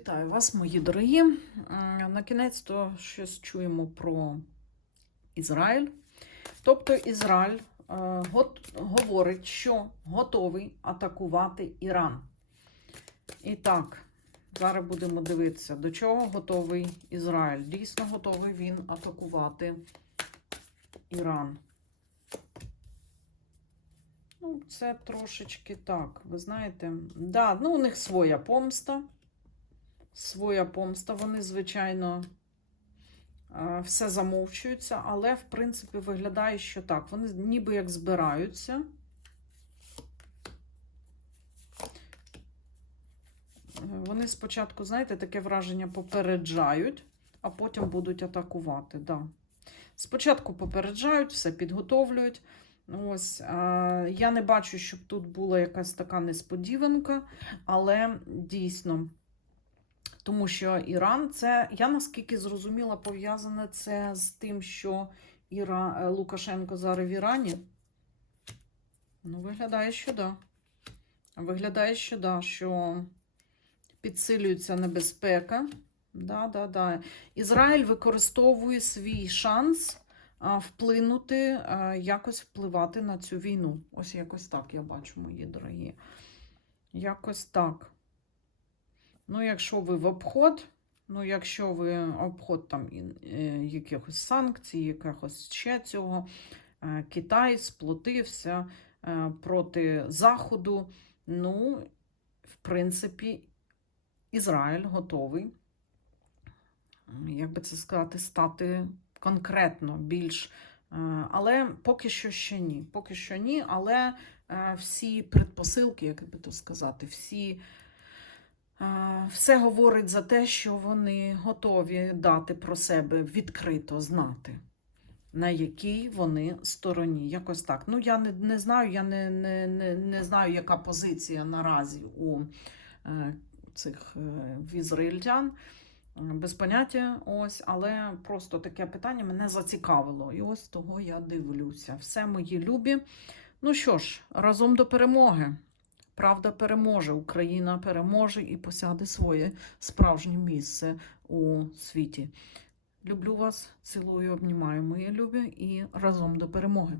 Вітаю вас, мої дорогі. На кінець то щось чуємо про Ізраїль. Тобто Ізраїль е, говорить, що готовий атакувати Іран. І так, зараз будемо дивитися, до чого готовий Ізраїль. Дійсно готовий він атакувати Іран. Ну, це трошечки так, ви знаєте, да, ну, у них своя помста своя помста. Вони, звичайно, е, все замовчуються, але, в принципі, виглядає, що так. Вони ніби як збираються. Е, Вони спочатку, знаєте, таке враження попереджають, а потім будуть атакувати. Да. Спочатку попереджають, все підготовлюють. Ось, е, я не бачу, щоб тут була якась така несподіванка, але дійсно. Тому що Іран це, я наскільки зрозуміла, пов'язане це з тим, що Іра... е, Лукашенко зараз в Ірані. Ну, виглядає, що да. Виглядає, що да, що підсилюється небезпека. Да, да, да. Ізраїль використовує свій шанс вплинути, якось впливати на цю війну. Ось якось так я бачу, мої дорогі. Якось так. Ну, якщо ви в обход, ну, якщо ви обход там е, якихось санкцій, якихось ще цього, е, Китай сплотився е, проти Заходу. Ну, в принципі, Ізраїль готовий, як би це сказати, стати конкретно більш. Але поки що ще ні. Поки що ні, але всі предпосилки, як би то сказати, всі. Все говорить за те, що вони готові дати про себе відкрито знати, на якій вони стороні. Якось так. Ну, я не, не знаю, я не, не, не, не знаю, яка позиція наразі у е, цих е, ізраїльтян. Без поняття, ось, але просто таке питання мене зацікавило. І ось того я дивлюся. Все мої любі. Ну що ж, разом до перемоги. Правда переможе, Україна переможе і посяде своє справжнє місце у світі. Люблю вас, цілую, обнімаю, мої любі, і разом до перемоги.